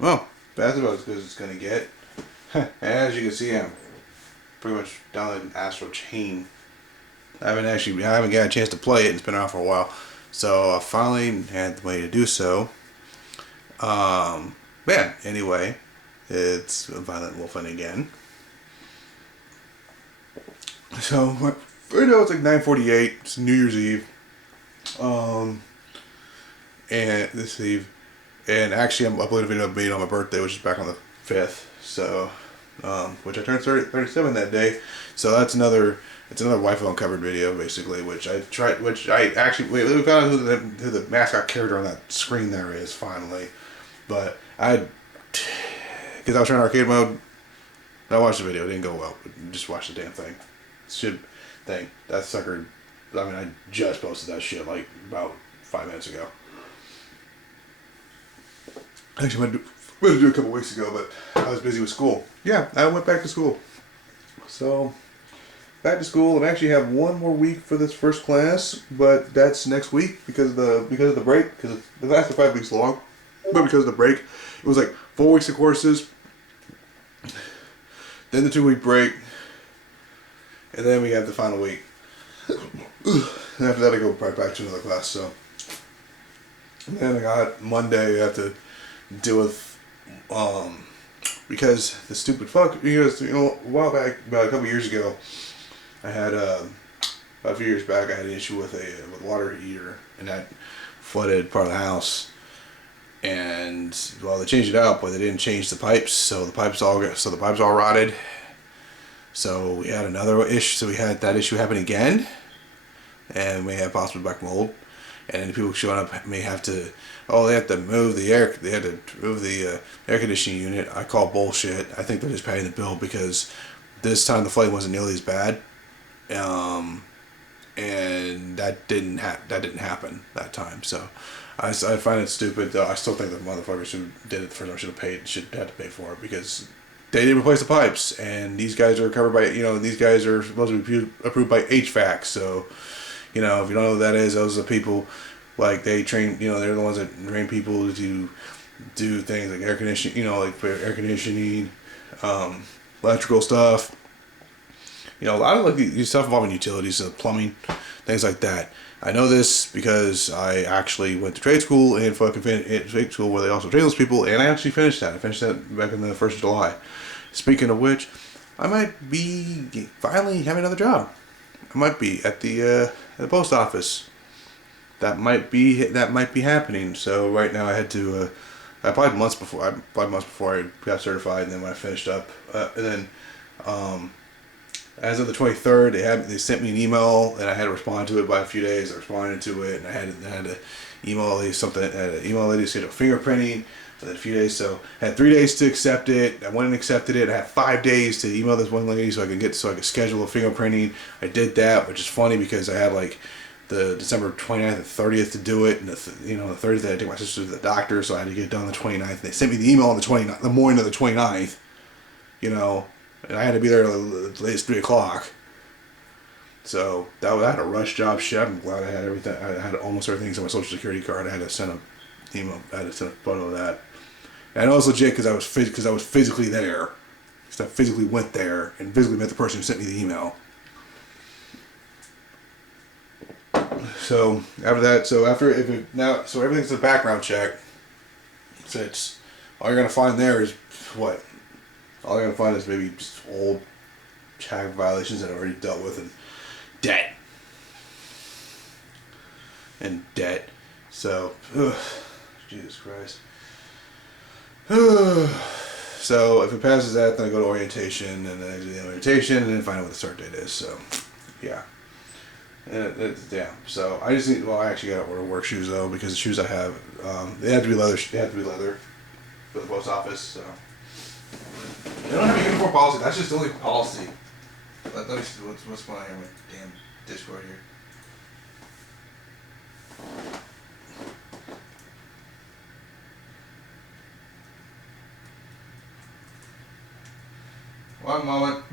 Well, that's about as good as it's gonna get. As you can see, I'm pretty much down the Astro Chain. I haven't got a chance to play it. It's been out for a while, so I finally had the way to do so. Yeah. Anyway, it's Violent Wolfing again. So right now it's like 9:48. It's New Year's Eve. Um, and this Eve, and actually I'm uploading a video I made on my birthday, which is back on the 5th. So, which I turned 37 that day. So that's another. It's another wife uncovered video, basically, which I tried. Which I actually we found out who the mascot character on that screen there is finally, but because I was trying arcade mode. I watched the video. It didn't go well. Just watch the damn thing. That sucker. I mean, I just posted that shit like about 5 minutes ago. Actually, I meant to do it a couple weeks ago, but I was busy with school. Yeah, I went back to school. So, back to school. I actually have one more week for this first class, but that's next week because of the break. Because the class is 5 weeks long, but because of the break, it was like 4 weeks of courses, then the 2 week break, and then we have the final week. And after that, I go right back to another class. So, and then I got Monday. I have to deal with because the stupid fuck. Because a while back, about a couple years ago, I had about a few years back, I had an issue with a water heater, and that flooded part of the house. And well, they changed it out, but they didn't change the pipes, so the pipes all rotted. So we had another issue. So we had that issue happen again, and we had possible black mold. And then people showing up may have to, they have to move the air. They had to move the air conditioning unit. I call bullshit. I think they're just paying the bill because this time the flooding wasn't nearly as bad, and that didn't happen that time. So I find it stupid. I still think the motherfuckers who did it the first time should have to pay for it because they didn't replace the pipes, and these guys are covered by these guys are supposed to be approved by HVAC. So if you don't know what that is, those are the people like they train. They're the ones that train people to do things like air conditioning. Like for air conditioning, electrical stuff. A lot of like stuff involving utilities, plumbing, things like that. I know this because I actually went to trade school and trade school where they also train those people, and I actually finished that. I finished that back in the 1st of July. Speaking of which, I might be finally having another job. I might be at the post office. That might be happening. So right now I had to. I applied months before. I got certified, and then when I finished up, and then. As of the 23rd, they sent me an email, and I had to respond to it by a few days. I responded to it, and I had to email a lady something. I had to email a lady to schedule fingerprinting within a few days. So I had 3 days to accept it. I went and accepted it. I had 5 days to email this one lady so I could schedule a fingerprinting. I did that, which is funny because I had like the December 29th and 30th to do it, and the 30th I had to take my sister to the doctor, so I had to get it done on the 29th. And they sent me the email on the morning of the 29th. And I had to be there at least 3 o'clock. So I had a rush job shit. I'm glad I had everything. I had almost everything except my social security card. I had to send a email. I had to send a photo of that. And I know it's legit because I was physically there. Because I physically went there and physically met the person who sent me the email. So after that, so everything's a background check. So all you're gonna find there is what. All you're going to find is maybe just old tag violations that I already dealt with and debt. So, Jesus Christ. So, if it passes that, then I go to orientation, and then I do the orientation, and then find out what the start date is. So, yeah. So, I just need, I actually got to order work shoes, though, because the shoes I have, they have to be leather. They have to be leather for the post office, so. They don't have a uniform policy. That's just the only policy. Let me see what's going on here with damn Discord here. One moment.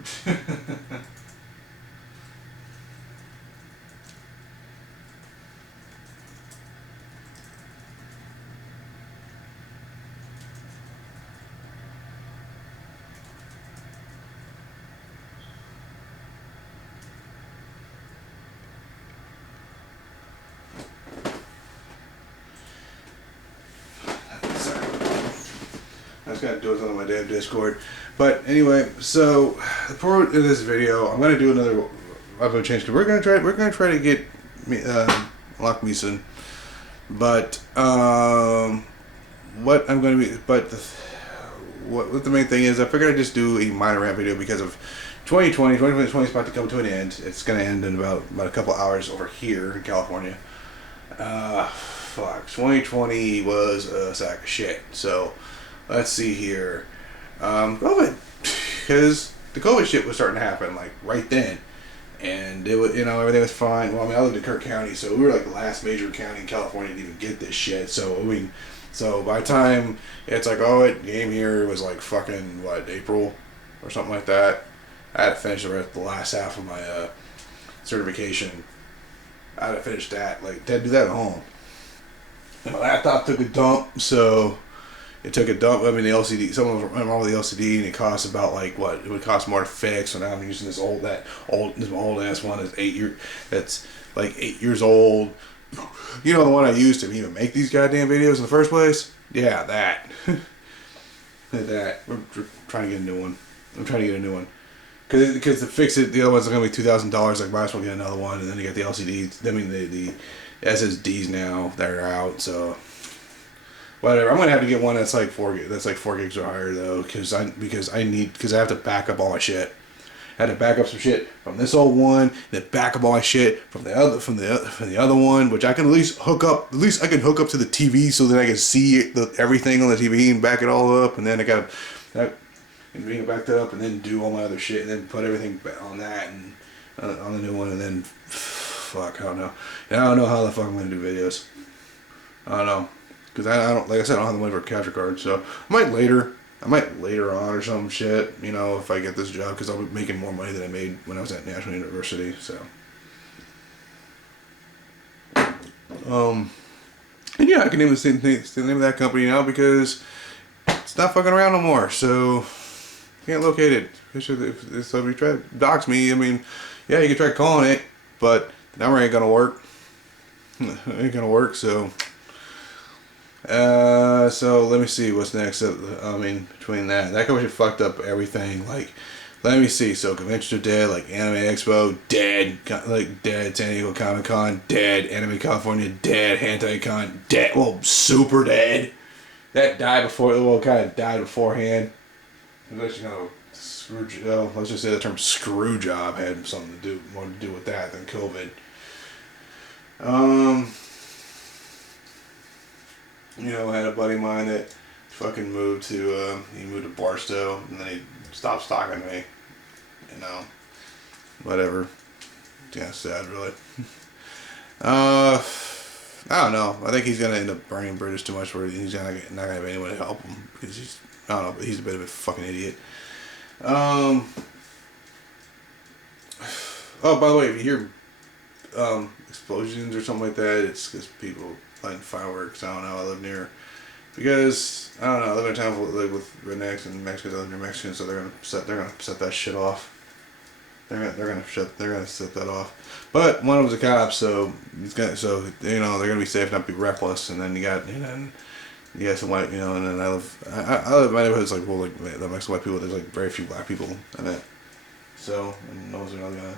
I was gonna do it on my damn Discord. But anyway, so the point of this video, I'm gonna do another level change because we're gonna try to get Lock Meeson. But what I'm gonna be, but what the main thing is, I figured I'd just do a minor rant video because of 2020 is about to come to an end. It's gonna end in about a couple hours over here in California. Fuck, 2020 was a sack of shit. So let's see here. COVID, because the COVID shit was starting to happen like right then, and it was, everything was fine. Well, I mean, I lived in Kirk County, so we were like the last major county in California to even get this shit. So I mean, so by the time it's like, oh, it came here, it was like fucking April or something like that. I had to finish the last half of my certification. I had to finish that. Like, I had to do that at home. And my laptop took a dump, so it took a dump. I mean, the LCD, some of them wrong with the LCD, and it costs about like what it would cost more to fix. So now I'm using this old ass one that's like 8 years old. You know, the one I used to even make these goddamn videos in the first place. Yeah, that. That we're trying to get a new one. I'm trying to get a new one. Because to fix it, the other ones are going to be $2,000. Like, might as well get another one. And then you get the LCDs. I mean, the SSDs now that are out. So, whatever. I'm going to have to get one that's like 4 gigs or higher, though. Because I have to back up all my shit. I had to back up some shit from this old one. Then back up all my shit from the other one. Which I can at least hook up. At least I can hook up to the TV so that I can see everything on the TV and back it all up. And then I got and bring it back up, and then do all my other shit, and then put everything on that and on the new one, and then fuck, I don't know. And I don't know how the fuck I'm gonna do videos. I don't know, because I don't, like I said, I don't have the money for a capture card, so I might later on or some shit, if I get this job, because I'll be making more money than I made when I was at National University. So, and yeah, I can name the name of that company now because it's not fucking around no more. So. Can't locate it. So if you try to dox me, I mean, yeah, you can try calling it, but the number ain't gonna work. It ain't gonna work. So let me see what's next. I mean, between that company fucked up everything. Like, let me see. So conventions are dead. Like Anime Expo dead. Like dead. San Diego Comic Con dead. Anime California dead. Hentai Con dead. Well, super dead. That died before. Well, kind of died beforehand. Let's just say the term screw job had something more to do with that than COVID. I had a buddy of mine that fucking moved to Barstow, and then he stopped stalking me. Whatever. Yeah, sad, really. I don't know. I think he's gonna end up burning bridges too much where he's not gonna have anyone to help him because I don't know, but he's a bit of a fucking idiot. Oh, by the way, if you hear explosions or something like that, it's because people lighting fireworks. I don't know. I live near, because I don't know. I live in a town with rednecks and Mexicans. I live near Mexicans, so they're gonna set that shit off. They're gonna set that off. But one of them's a cop, so they're gonna be safe, not be reckless. And then you got some white, and then I live my neighborhood's like, well, like the Mexican white people. There's like very few black people in it. So, and those are not gonna.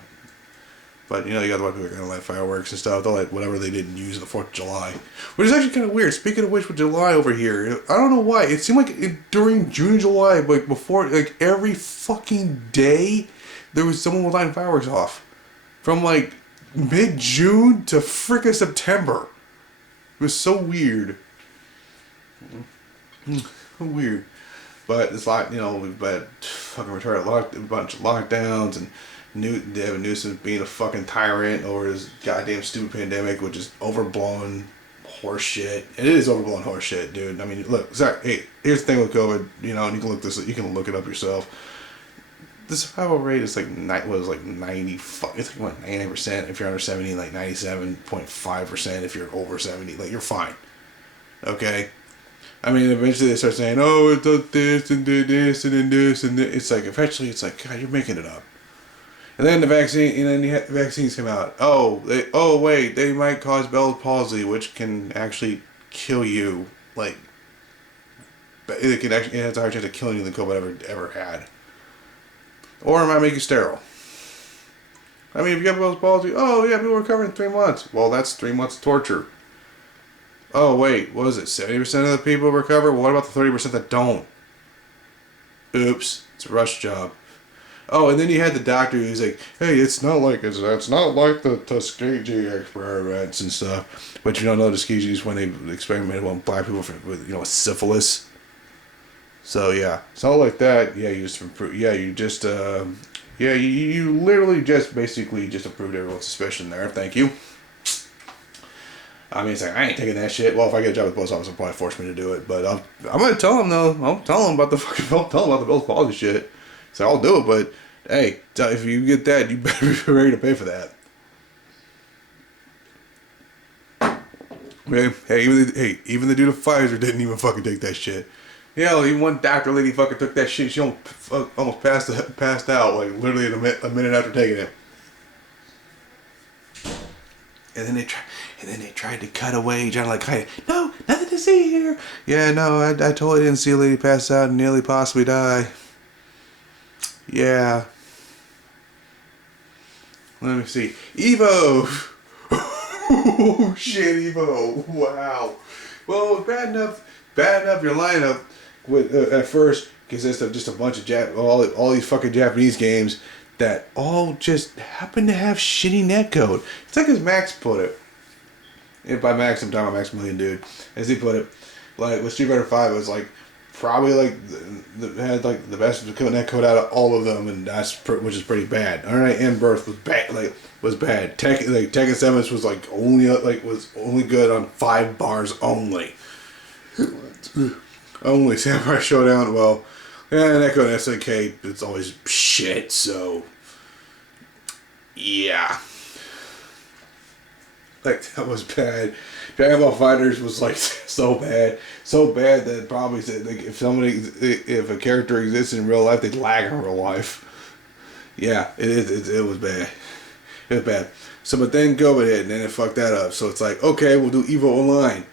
But you got the white people are gonna light fireworks and stuff. They'll light whatever they didn't use on the 4th of July, which is actually kind of weird. Speaking of which, with July over here, I don't know why it seemed like during June, July, like before, like every fucking day, there was someone lighting fireworks off, from like mid-June to frickin' September. It was so weird. Weird. But it's like, we've had fucking retarded a bunch of lockdowns, and Devin Newsom being a fucking tyrant over his goddamn stupid pandemic, which is overblown horse shit. And it is overblown horse shit, dude. I mean, look, Zach, hey, here's the thing with COVID, and you can look it up yourself. The survival rate is like 95. It's like what, 90% if you're under 70, like 97.5% if you're over 70. Like, you're fine. Okay. I mean, eventually they start saying, oh, it does this and did this and then this and this. It's like, eventually it's like, God, you're making it up. And then the vaccines come out. Wait, they might cause Bell's palsy, which can actually kill you, like, it has a higher chance of killing you than COVID ever had. Or it might make you sterile. I mean, if you got Bell's palsy, oh yeah, people recover in 3 months. Well, that's 3 months of torture. Oh wait, what is it? 70% of the people recover. Well, what about the 30% that don't? Oops, it's a rush job. Oh, and then you had the doctor who's like, "Hey, it's not like the Tuskegee experiments and stuff." But you don't know Tuskegee is when they experimented on black people with syphilis. So yeah, it's not like that. Yeah, you literally just basically just approved everyone's suspicion there. Thank you. I mean, it's like, I ain't taking that shit. Well, if I get a job at the post office, they'll probably force me to do it. But I'm gonna tell them though. I'll tell them about the Bill's palsy shit. So I'll do it. But hey, if you get that, you better be ready to pay for that. Okay? Even the dude at Pfizer didn't even fucking take that shit. Yeah, even one doctor lady fucking took that shit. She almost passed out, like literally a minute after taking it. And then they tried to cut away, trying to like hide it. No, nothing to see here. Yeah, no, I totally didn't see a lady pass out and nearly possibly die. Yeah. Let me see. Evo. Oh shit, Evo. Wow. Well, bad enough. Your lineup would at first consist of just a bunch of all these fucking Japanese games that all just happen to have shitty netcode. It's like as Max put it. And by Max, I'm talking about Max Million, dude. As he put it, like with Street Fighter 5, it was like probably like had like the best netcode out of all of them, and which is pretty bad. All right, and Birth was bad. Tekken 7 was only good on 5 bars only. Only Samurai Showdown. Well, yeah, netcode and SNK, it's always shit. So yeah. Like, that was bad. Dragon Ball FighterZ was like so bad that probably said like if a character existed in real life, they'd lag in real life. Yeah, it was bad. It was bad. So, but then COVID hit, and then it fucked that up. So it's like, okay, we'll do Evo Online.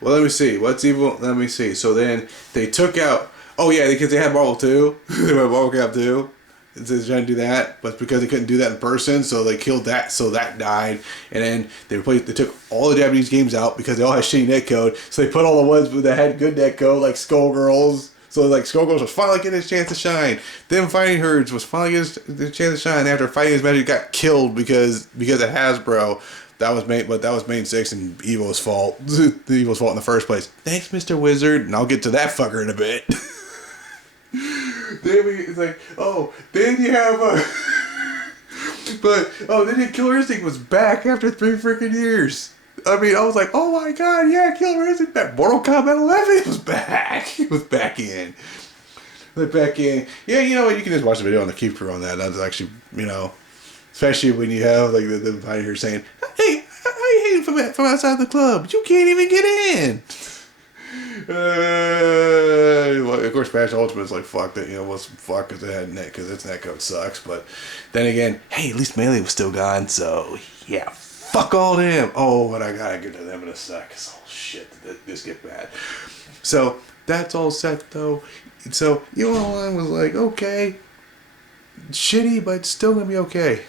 Well, let me see. What's Evo? Let me see. So then they took out. Oh yeah, because they had Marvel 2. They had Marvel Cap 2. They're trying to do that, but because they couldn't do that in person, so they killed that, so that died. And then they took all the Japanese games out because they all had shitty netcode, so they put all the ones that had good netcode, like Skullgirls. So like Skullgirls was finally getting his chance to shine. Then Fighting Herds was finally getting his chance to shine after Fighting His Magic got killed because of Hasbro. That was Main 6 and Evo's fault. Evo's fault in the first place. Thanks, Mr. Wizard, and I'll get to that fucker in a bit. It's like, oh, then you have then Killer Instinct was back after 3 freaking years. I mean, I was like, oh my god, yeah, Killer Instinct back. Mortal Kombat 11 was back. It was back in. Yeah, you know what? You can just watch the video on the Keep Crew on that. That's actually, especially when you have like the fighter here saying, hey, I hate him from outside the club. You can't even get in. Of course, Smash Ultimate's like fuck that, fuck because it had because its netcode sucks. But then again, hey, at least Melee was still gone, so yeah, fuck all them. Oh, but I gotta get to them in a sec. Cause, oh shit, this get bad. So that's all set though. So Evo Online was like, okay, shitty, but still gonna be okay.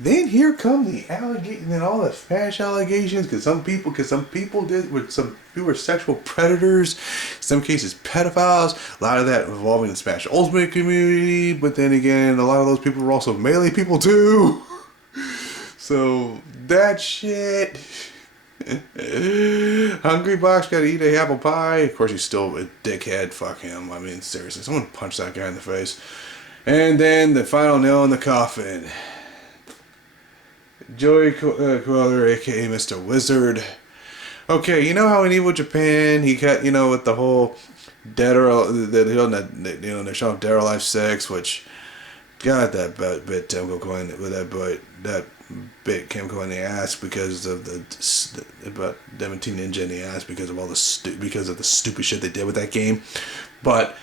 Then here come the allegation and all the Smash allegations, because some people were sexual predators, some cases pedophiles, a lot of that involving the Smash Ultimate community, but then again, a lot of those people were also Melee people too. So, that shit. Hungry Box gotta eat a apple pie. Of course, he's still a dickhead. Fuck him. I mean, seriously, someone punch that guy in the face. And then the final nail in the coffin. Joey Queller, aka Mr. Wizard. Okay, you know how in Evo Japan he got, with the whole Dead or they're showing Dead or Alive 6, which got that bit going with that bit came going in the ass because of about Devon Teen Ninja in the ass because of all the stupid shit they did with that game, but.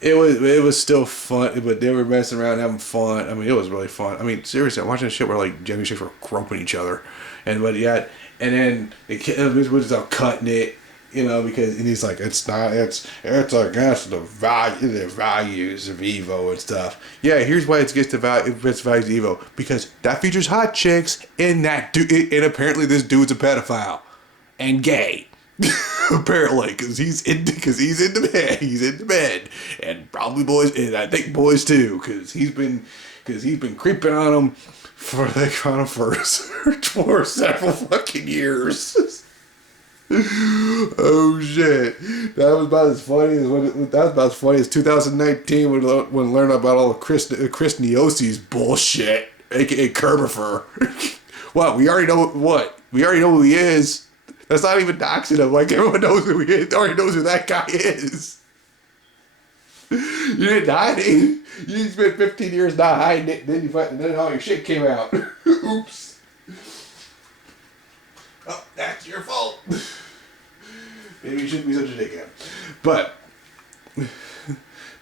It was still fun, but they were messing around having fun. I mean, it was really fun. I mean, seriously, I'm watching this shit where like Jamie Shakes were groping each other, and then they were just out cutting it. because and he's like, it's not, it's against the values of Evo and stuff. Yeah, here's why it's against the values of Evo, because that features hot chicks, and that dude, and apparently this dude's a pedophile and gay. Apparently, because he's into bed, and probably boys, and I think boys too, because he's been creeping on them for several fucking years. Oh shit! That was about as funny as 2019 when we learned about all of Chris Niosi's bullshit, aka Kerbifer. What? We already know who he is. That's not even doxing him. Like, everyone knows who he is. Already knows who that guy is. You didn't hide it. You spent 15 years not hiding it, and then all your shit came out. Oops. Oh, that's your fault. Maybe you shouldn't be such a dickhead. But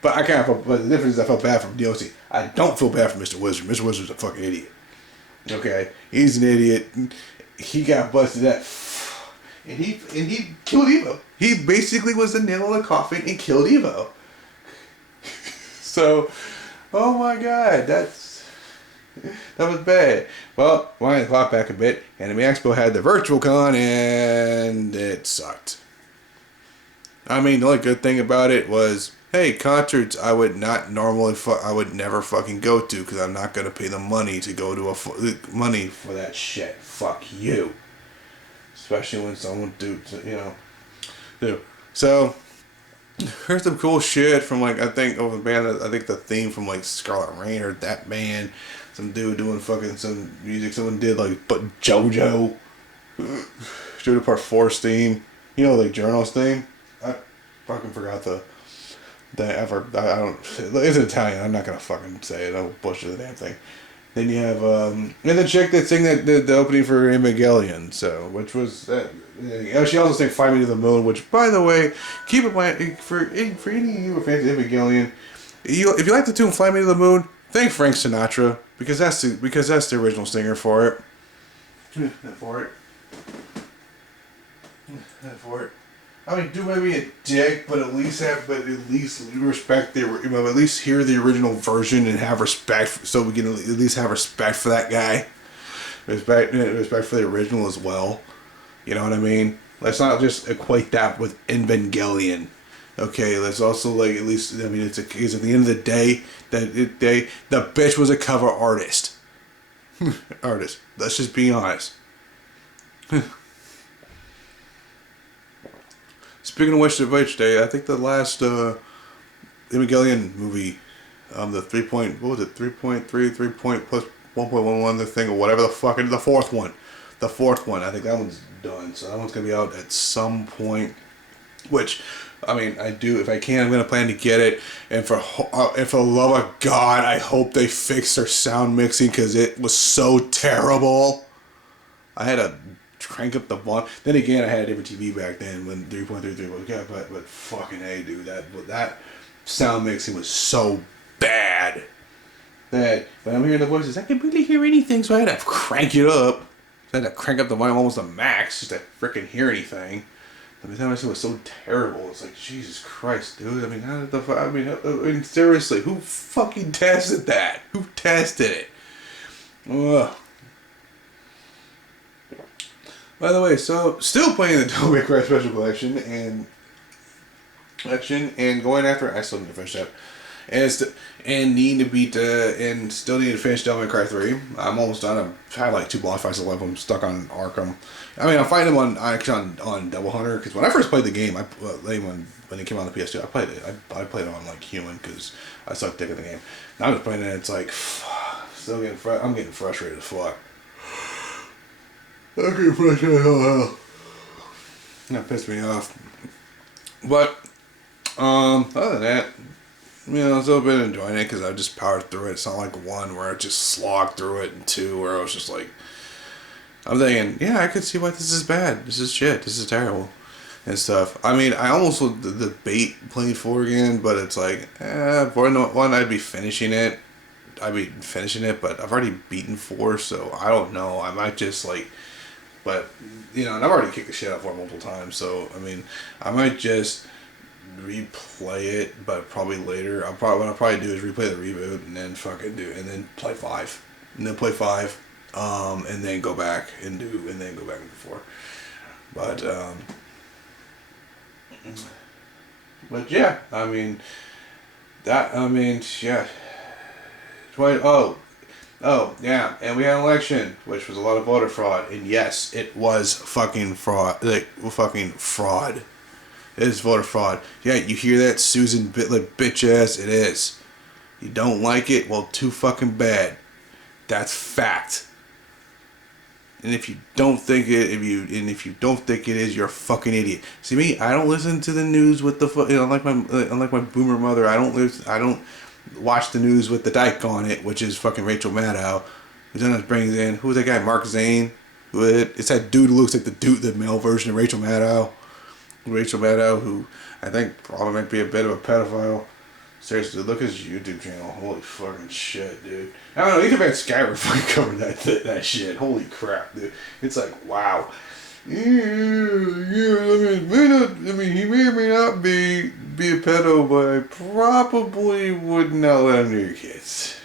I kind of felt, but the difference is I felt bad for DOC. I don't feel bad for Mr. Wizard. Mr. Wizard's a fucking idiot. Okay? He's an idiot. He got busted at, and he killed Evo. He basically was the nail in the coffin and killed Evo. So, oh my god, that was bad. Well, Lions fought back a bit. Anime Expo had the virtual con, and it sucked. I mean, the only good thing about it was, hey, concerts I would never fucking go to, because I'm not gonna pay the money to go to money for that shit. Fuck you. Especially when someone do. So, here's some cool shit from, like, I think the theme from, like, Scarlet Rain or that band. Some dude doing fucking some music. Someone did, like, but JoJo. Showed Part 4's theme. Like, Journal's theme. I fucking forgot I don't, it's Italian. I'm not gonna fucking say it. I'll bullshit the damn thing. Then you have, and the chick that sang the opening for Evangelion, which was, she also sang Fly Me to the Moon, which, by the way, keep in mind, for any of you who are fans of Evangelion, if you like the tune Fly Me to the Moon, thank Frank Sinatra, because that's the original singer for it. For it. I mean, do maybe a dick, but at least respect at least hear the original version and have respect, so we can at least have respect for that guy. Respect for the original as well. You know what I mean? Let's not just equate that with Evangelion. Okay, let's also, like, at least, I mean, because at the end of the day, the bitch was a cover artist. Let's just be honest. Speaking of which day, I think the last Evangelion movie, the 3.3, 3 point plus 1.11, the thing, or whatever the fuck, the fourth one, I think that one's done, so that one's going to be out at some point, which, I mean, if I can, I'm going to plan to get it, and for the love of God, I hope they fix their sound mixing, because it was so terrible. I had to crank up the volume. Then again, I had a different TV back then when 3.33 was good, but fucking hey, dude, that sound mixing was so bad that when I'm hearing the voices, I can barely hear anything, so I had to crank it up. I had to crank up the volume almost to max just to freaking hear anything. The sound mixing was so terrible. It's like, Jesus Christ, dude. I mean, I mean, seriously, who fucking tested that? Who tested it? Ugh. By the way, so still playing the Devil May Cry Special Collection and going after it. I still need to finish that, and still need to finish Devil May Cry 3. I'm almost done. I've had like 2 boss fights left. I'm stuck on Arkham. I mean, I'm fighting him on Devil Hunter, because when I first played the game, when it came out on the PS2, I played it. I played it on like human because I sucked dick at the game. Now I'm just playing it. It's like I'm getting frustrated as fuck. I'm getting frustrated as hell. That pissed me off. But other than that, I've still been enjoying it because I just powered through it. It's not like 1 where I just slogged through it, and 2 where I was just like, I'm thinking, yeah, I could see why this is bad. This is shit. This is terrible. And stuff. I mean, I almost would debate playing 4 again, but it's like, for 1, I'd be finishing it, but I've already beaten 4, so I don't know. I might just, like, But, you know, and I've already kicked the shit out for it multiple times, so, I mean, I might just replay it, but probably later. What I'll probably do is replay the reboot, and then fucking and then play 5. And then play 5, and then go back and then go back and 4. But yeah, I mean, yeah. Yeah, and we had an election, which was a lot of voter fraud, and yes, it was fucking fraud, fucking fraud. It is voter fraud. Yeah, you hear that, Susan bitch ass? It is. You don't like it? Well, too fucking bad. That's fact. And if you don't think it, if you don't think it is, you're a fucking idiot. See me? I don't listen to the news with the unlike my boomer mother. I don't watch the news with the dyke on it, which is fucking Rachel Maddow. Who sometimes brings in, who's that guy? Mark Zane. It's that dude who looks like the male version of Rachel Maddow. Rachel Maddow, who I think probably might be a bit of a pedophile. Seriously, look at his YouTube channel. Holy fucking shit, dude. I don't know, Ethan Van Sciver fucking covered that shit. Holy crap, dude. It's like, wow. Yeah, I mean, he may or may not be a pedo, but I probably would not let him near your kids.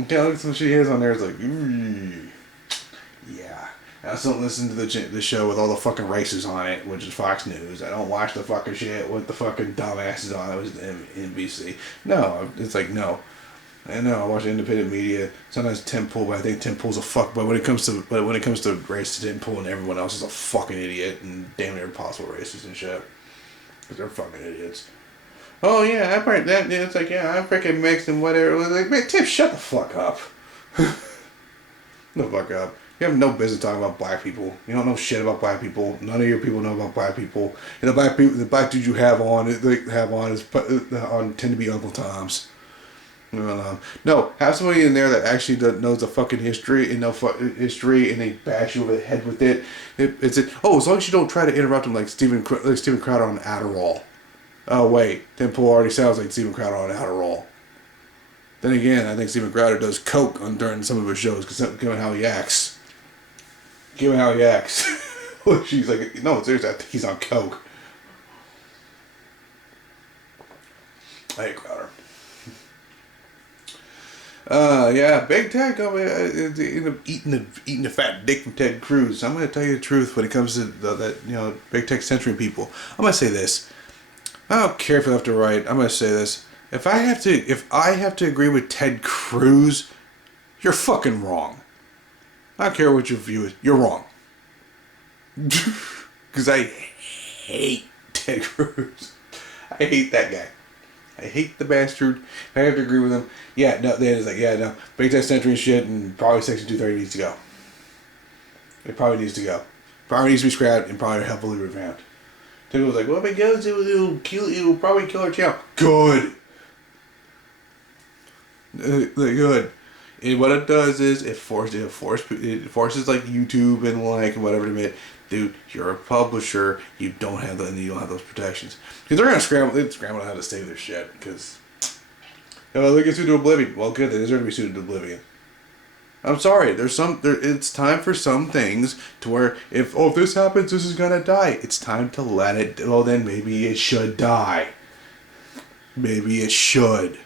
Okay, look at some shit he has on there. It's like, yeah. I also don't listen to the show with all the fucking races on it, which is Fox News. I don't watch the fucking shit with the fucking dumbasses on it, which is NBC. No, it's like, no. I know, I watch independent media. Sometimes Tim Pool, but I think Tim Pool's a fuck. But when it comes to race, Tim Pool and everyone else is a fucking idiot and damn near impossible racist and shit. Because they're fucking idiots. Oh yeah, I part that. It's like, yeah, I'm freaking mixed and whatever. It was like, man, Tim, shut the fuck up. The fuck up. You have no business talking about black people. You don't know shit about black people. None of your people know about black people. And the black dudes you have on tend to be Uncle Toms. No, have somebody in there that actually knows the fucking history and and they bash you over the head with it. As long as you don't try to interrupt them like Steven Crowder on Adderall. Oh wait, Tim Pool already sounds like Steven Crowder on Adderall. Then again, I think Steven Crowder does coke during some of his shows, given how he acts. She's like, no, seriously, I think he's on coke. I hate Crowder. Yeah, big tech eating the fat dick from Ted Cruz. I'm gonna tell you the truth when it comes to big tech censoring people. I'm gonna say this. I don't care if left or right. I'm gonna say this. If I have to agree with Ted Cruz, you're fucking wrong. I don't care what your view is. You're wrong. Because I hate Ted Cruz. I hate that guy. I hate the bastard. If I have to agree with him, then it's like, big tech censoring shit, and probably Section 230 needs to go. It probably needs to go. Probably needs to be scrapped and probably heavily revamped. Ted was like, well, if it goes, it'll probably kill our channel. Good. Good. And what it does is it forces like YouTube and like whatever to admit, dude, you're a publisher. You don't have those protections because they're gonna scramble how to save their shit because they get sued to oblivion. Well, good, they deserve to be sued to oblivion. I'm sorry. It's time for some things to where if this happens, this is gonna die. It's time to let it. Well, then maybe it should die. Maybe it should.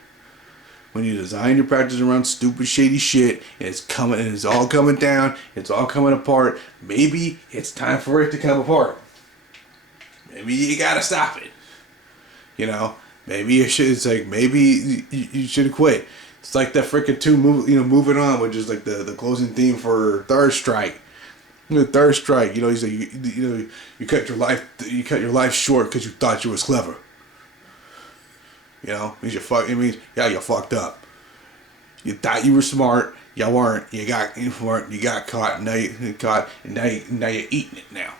When you design your practice around stupid, shady shit, and it's all coming down, it's all coming apart, maybe it's time for it to come apart. Maybe you gotta stop it. Maybe you should. Maybe you should quit. It's like that freaking moving on, which is like the closing theme for Third Strike. The Third Strike. He's like, you cut your life short because you thought you was clever. Means you fucked up. You thought you were smart, you weren't. You got smart, you got caught. Now you caught, and now you're eating it now.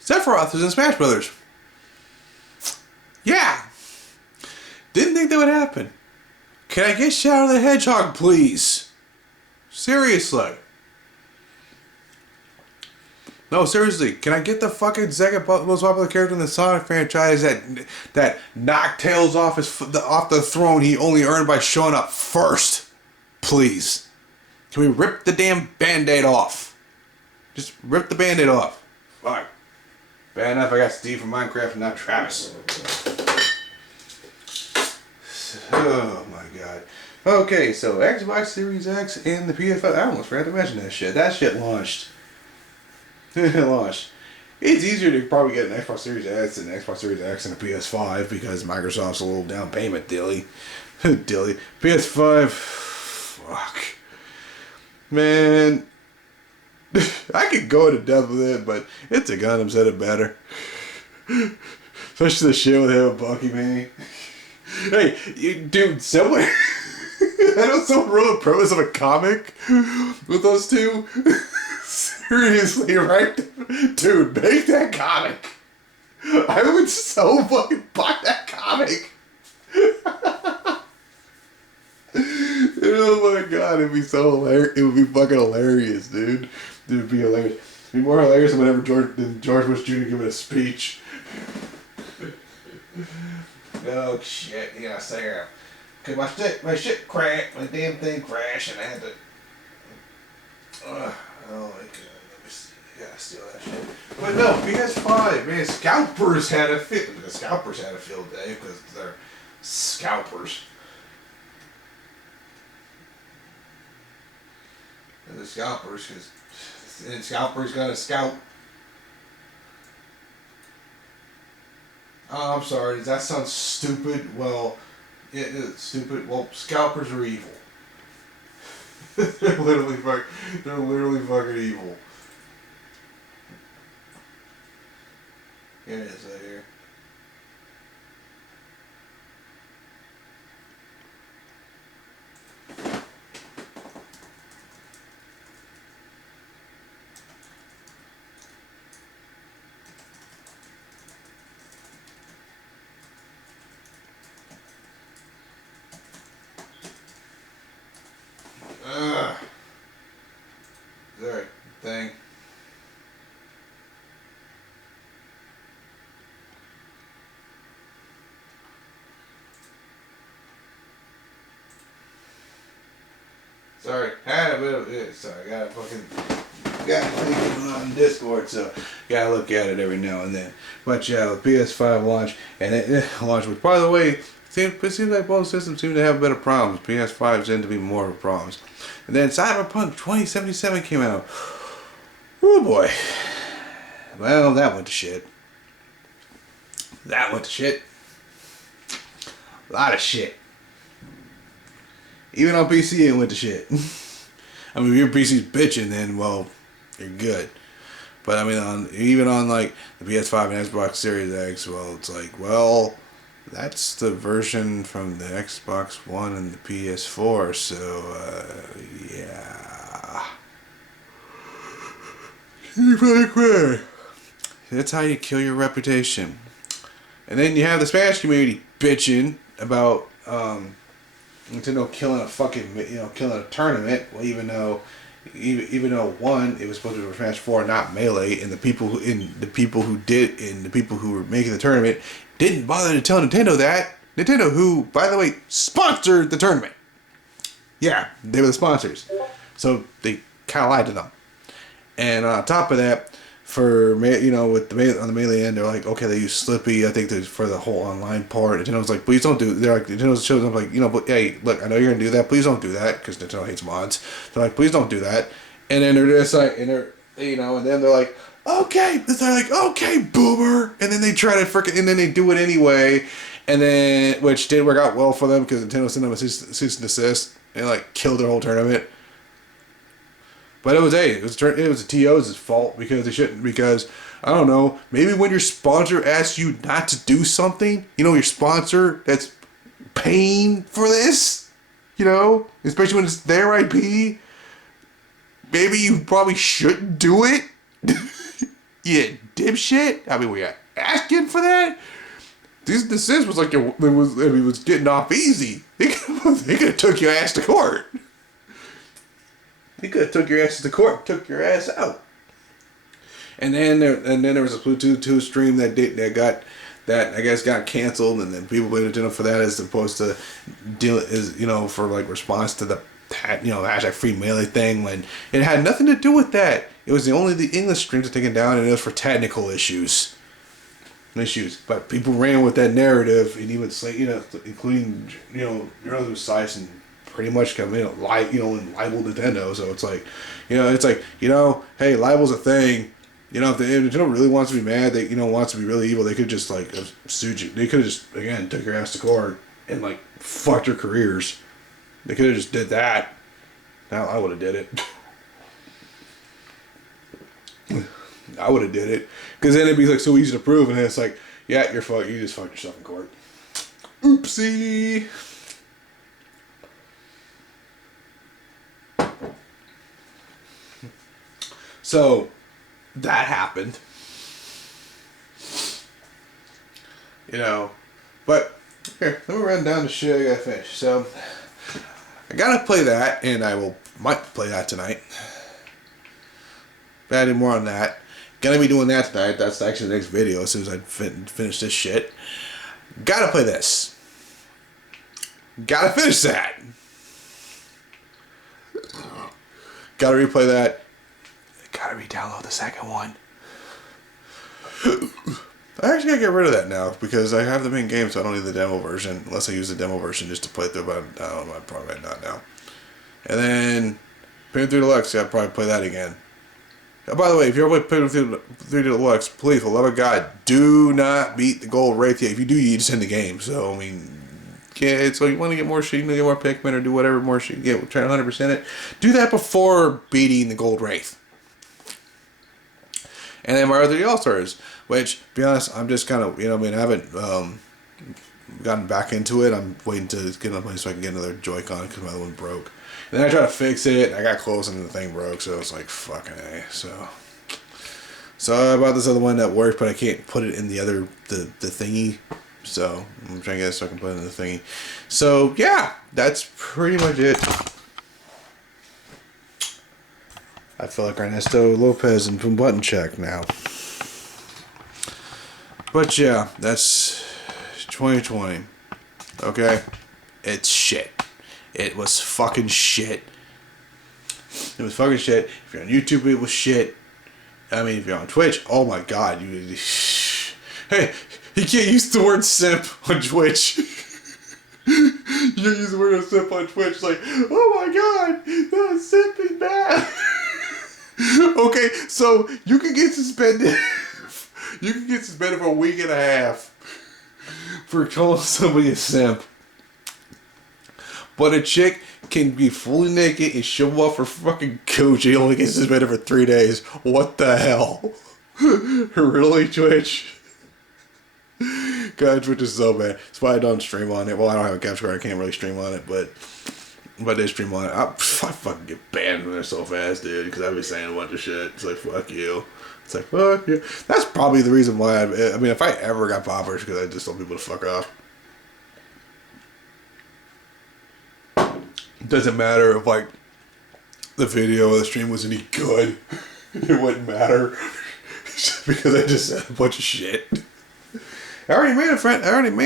Sephiroth was in Smash Brothers. Yeah. Didn't think that would happen. Can I get Shadow the Hedgehog, please? Seriously. No, seriously, can I get the fucking second most popular character in the Sonic franchise that knocked Tails off off the throne he only earned by showing up first? Please. Can we rip the damn Band-Aid off? Just rip the Band-Aid off. Fuck. Bad enough I got Steve from Minecraft and not Travis. Oh my god. Okay, so Xbox Series X and the PS5. I almost forgot to mention that shit. That shit launched. It launched. It's easier to probably get an Xbox Series X than an Xbox Series X and a PS5 because Microsoft's a little down payment dilly. Dilly. PS5. Fuck. Man. I could go into depth with it, but it's a Gundam said it better. Especially the shit with him and Bucky, man. Hey, dude, someone... I know someone wrote the premise of a comic with those two. Seriously, right? Dude, make that comic. I would so fucking buy that comic. Oh my god, it'd be so hilarious. It would be fucking hilarious, dude. It would be hilarious. It'd be more hilarious than whenever George Bush Jr. giving a speech. Oh shit, yeah, Sarah. Cause my shit cracked, my damn thing crashed, and I had to. Oh my god, let me see. I gotta steal that shit. But no, PS5, man, scalpers had a field day because they're scalpers. And the scalpers, because scalpers got a scalp. Oh, I'm sorry. Does that sound stupid? Well, it is stupid. Well, scalpers are evil. They're literally fucking evil. Here it is right here. Sorry, thing. Sorry, I had a bit of it. Sorry, I got on Discord, so gotta look at it every now and then. But yeah, the PS5 launch, and it launched with, by the way, it seems like both systems seem to have better problems. PS5 tend to be more of a problems. And then Cyberpunk 2077 came out. Oh boy. Well, that went to shit. That went to shit. A lot of shit. Even on PC it went to shit. I mean, if your PC's bitching, then, well, you're good. But I mean, even on like the PS5 and Xbox Series X, well, it's like, well, that's the version from the Xbox One and the PS4, so, yeah. You're pretty quick. That's how you kill your reputation. And then you have the Spanish community bitching about, Nintendo killing a fucking, killing a tournament. Well, even though one, it was supposed to be for Smash 4, not Melee, and the people who were making the tournament didn't bother to tell Nintendo that. Nintendo, who, by the way, sponsored the tournament. Yeah, they were the sponsors, so they kind of lied to them. And on top of that, for with on the Melee end, they're like, okay, they use Slippy. I think for the whole online part. Nintendo's like, please don't do. They're like, Nintendo shows up like, but hey, look, I know you're gonna do that. Please don't do that because Nintendo hates mods. They're like, please don't do that. And then they're just like, and then they're like, okay, they're like, okay, boomer. And then they try to and then they do it anyway. And then, which did work out well for them because Nintendo sent them a cease and desist and like killed their whole tournament. But it was the TO's fault because they shouldn't, because I don't know, maybe when your sponsor asks you not to do something, your sponsor that's paying for this, especially when it's their IP, maybe you probably shouldn't do it. You dipshit. I mean, were you asking for that? The sense was like it was getting off easy. They could have took your ass to court. They could have took your ass to court, took your ass out. And then there was a Splatoon 2 stream that I guess got canceled, and then people blamed Nintendo for that as opposed to for like response to the hashtag free melee thing, when it had nothing to do with that. It was the English streams are taken down, and it was for technical issues. But people ran with that narrative, and even including journalism sites, and pretty much and libeled Nintendo. So it's like, hey, libel's a thing. If Nintendo really wants to be mad, they wants to be really evil, they could just like sued you. They could have just again took your ass to court and like fucked your careers. They could have just did that. Now I would have did it. I would have did it, because then it'd be like so easy to prove, and then it's like, yeah, you're fucked. You just fucked yourself in court. Oopsie. So that happened. But here, let me run down the shit I gotta finish. So I gotta play that, and might play that tonight. But adding more on that. Gonna be doing that tonight. That's actually the next video as soon as I finish this shit. Gotta play this. Gotta finish that. Gotta replay that. Gotta re-download the second one. I actually gotta get rid of that now, because I have the main game, so I don't need the demo version, unless I use the demo version just to play through, but I don't know, I probably might not now. And then Pikmin 3 Deluxe, I'll probably play that again. By the way, if you're ever playing Pikmin 3 Deluxe, please, for the love of God, do not beat the gold Wraith yet. If you do, you just end the game. So, I mean, so you want to get more shit, you want to get more Pikmin, or do whatever more shit you get, try to 100% it. Do that before beating the gold Wraith. And then Mario 3D All-Stars, which, to be honest, I'm just kind of, I haven't gotten back into it. I'm waiting to get enough money so I can get another Joy-Con, because my other one broke. And then I tried to fix it, and I got close, and the thing broke, so it's like, fucking A. So I bought this other one that works, but I can't put it in the thingy. So I'm trying to get it so I can put it in the thingy. So, yeah, that's pretty much it. I feel like Ernesto Lopez and from Button Check now. But yeah, that's 2020. Okay? It's shit. It was fucking shit. It was fucking shit. If you're on YouTube, it was shit. I mean, if you're on Twitch, oh my god. Hey, you can't use the word simp on Twitch. You can't use the word simp on Twitch. It's like, oh my god, that simp is bad. Okay, so you can get suspended. You can get suspended for a week and a half for calling somebody a simp. But a chick can be fully naked and show up for fucking Koji, only gets suspended for 3 days. What the hell? Really, Twitch? God, Twitch is so bad. That's why I don't stream on it. Well, I don't have a capture card. I can't really stream on it, but they stream on it. I fucking get banned from there so fast, dude, because I'd be saying a bunch of shit. It's like, fuck you. It's like, fuck you. That's probably the reason why I mean, if I ever got poppers, because I just told people to fuck off. It doesn't matter if, like, the video or the stream was any good. It wouldn't matter. Because I just said a bunch of shit. I already made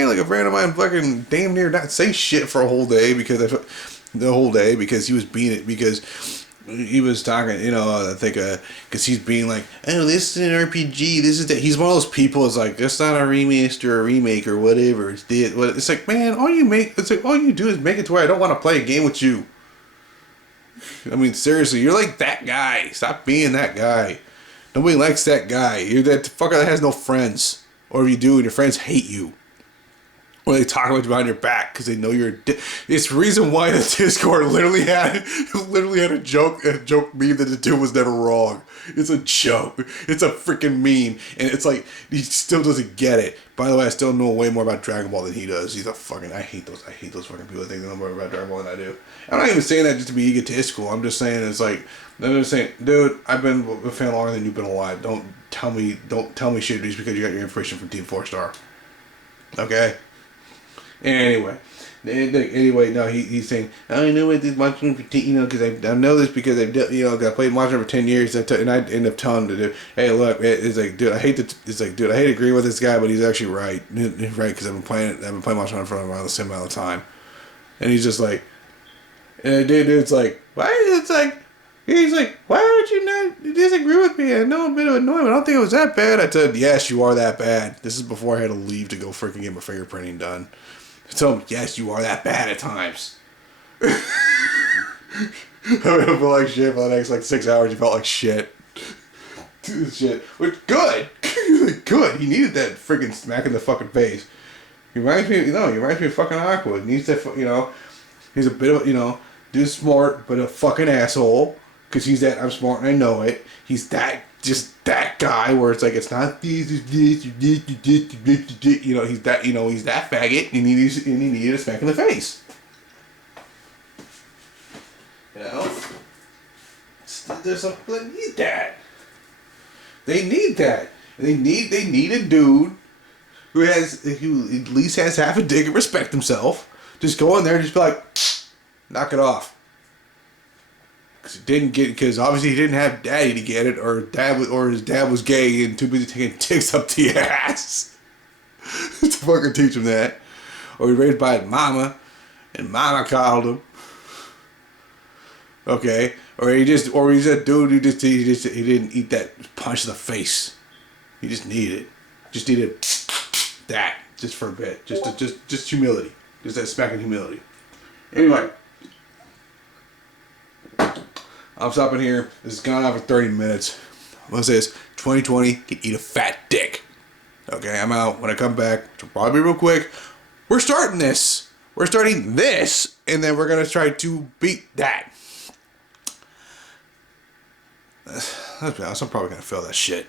like a friend of mine fucking damn near not say shit for a whole day because he was being it, because he was talking, I think, because he's being like, oh, this is an RPG, this is that. He's one of those people. It's like, it's not a remaster or a remake or whatever. It's like, man, all you do is make it to where I don't want to play a game with you. I mean, seriously, you're like that guy. Stop being that guy. Nobody likes that guy. You're that fucker that has no friends. Or if you do, and your friends hate you. Or they talk about you behind your back because they know you're a dick. It's the reason why the Discord literally had a joke meme that the dude was never wrong. It's a joke. It's a freaking meme. And it's like, he still doesn't get it. By the way, I still know way more about Dragon Ball than he does. He's a fucking, I hate those fucking people that think they know more about Dragon Ball than I do. I'm not even saying that just to be egotistical. I'm just saying it's like, I'm just saying, dude, I've been a fan longer than you've been alive. Don't tell me shit just because you got your information from Team 4 Star. Okay? Anyway, Anyway, no, he's saying, I know what this Monster for because I know this because I played Monster for 10 years, and I end up telling him to do, hey, look, it's like, dude, I hate to agree with this guy, but he's actually right, because I've been playing Monster Hunter for around the same amount of time, and he's just like, and dude's like, why? It's like, he's like, why would you not disagree with me? I know I'm a bit annoying, but I don't think it was that bad. I said, yes, you are that bad. This is before I had to leave to go freaking get my fingerprinting done. So, yes, you are that bad at times. I felt like shit for the next 6 hours. You felt like shit. Shit. Which, good. Good. He needed that freaking smack in the fucking face. He reminds me of fucking Aqua. He needs to, he's a bit of, dude's smart, but a fucking asshole. Because he's that, I'm smart and I know it. He's just that guy where it's like, it's not this, he's that, he's that faggot and he needed a smack in the face. There's some people that need that. They need that. They need a dude who at least has half a dick and respect himself. Just go in there and just be like, knock it off. Because obviously he didn't have daddy to get it, or his dad was gay and too busy taking dicks up the ass to fucking teach him that, or he was raised by his mama, and mama coddled him. Okay, or he's a dude who he didn't eat that punch in the face. He just needed that just for a bit, just humility, just that smacking humility. Anyway. I'm stopping here. This has gone on for 30 minutes. I'm going to say this. 2020 can eat a fat dick. Okay, I'm out. When I come back, which will probably be real quick, we're starting this. We're starting this, and then we're going to try to beat that. Let's be honest, I'm probably going to fail that shit.